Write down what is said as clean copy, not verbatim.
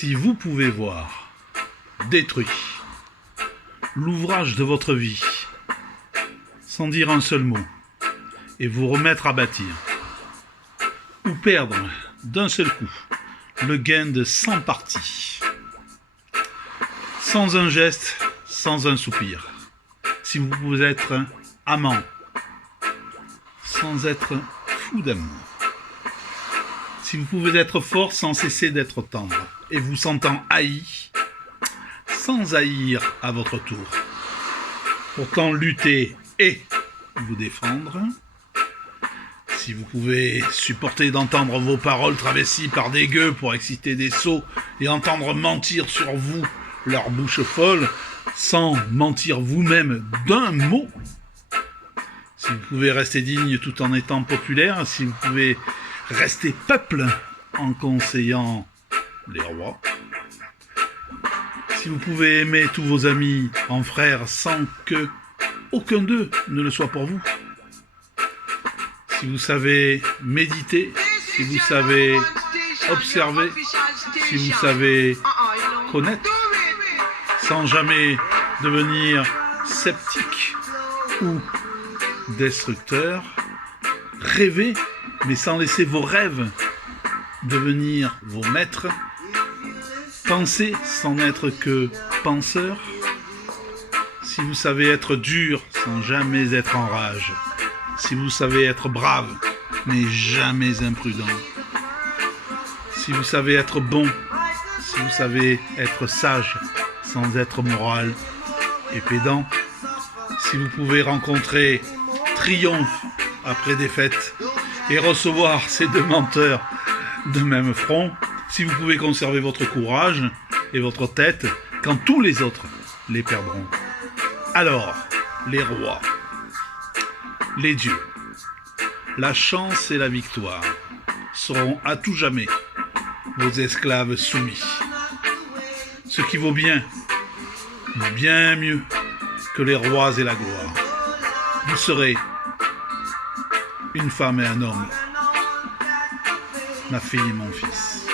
Si vous pouvez voir détruit l'ouvrage de votre vie sans dire un seul mot et vous remettre à bâtir, ou perdre d'un seul coup le gain de 100 parties, sans un geste, sans un soupir, si vous pouvez être amant sans être fou d'amour, si vous pouvez être fort sans cesser d'être tendre, et vous sentant haï, sans haïr à votre tour, pourtant lutter et vous défendre, si vous pouvez supporter d'entendre vos paroles travessies par des gueux pour exciter des sots et entendre mentir sur vous leur bouche folle, sans mentir vous-même d'un mot, si vous pouvez rester digne tout en étant populaire, si vous pouvez rester peuple en conseillant les rois, si vous pouvez aimer tous vos amis en frères sans que aucun d'eux ne le soit pour vous, si vous savez méditer, si vous savez observer, si vous savez connaître, sans jamais devenir sceptique ou destructeur, rêver, mais sans laisser vos rêves devenir vos maîtres, penser sans n'être que penseur, si vous savez être dur sans jamais être en rage, si vous savez être brave, mais jamais imprudent, si vous savez être bon, si vous savez être sage sans être moral et pédant, si vous pouvez rencontrer triomphe après défaite et recevoir ces deux menteurs de même front, si vous pouvez conserver votre courage et votre tête quand tous les autres les perdront, alors les rois, les dieux, la chance et la victoire seront à tout jamais vos esclaves soumis. Ce qui vaut bien mieux que les rois et la gloire. Vous serez une femme et un homme, ma fille et mon fils.